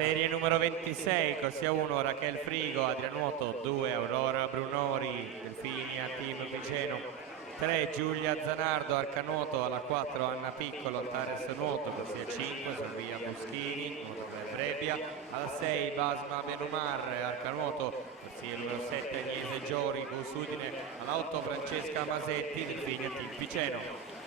serie numero 26, corsia 1 Rachel Frigo, Adrianuoto, 2 Aurora Brunori, Delfinia Team Piceno, 3 Giulia Zanardo, Arcanuoto, alla 4 Anna Piccolo, Antares Nuoto, corsia 5 Salvia Moschini, nuoto Brebbia, alla 6 Basma Benumar, Arcanuoto, corsia numero 7 Agnese Giori, Gusudine, alla 8 Francesca Masetti, Delfinia Team Piceno.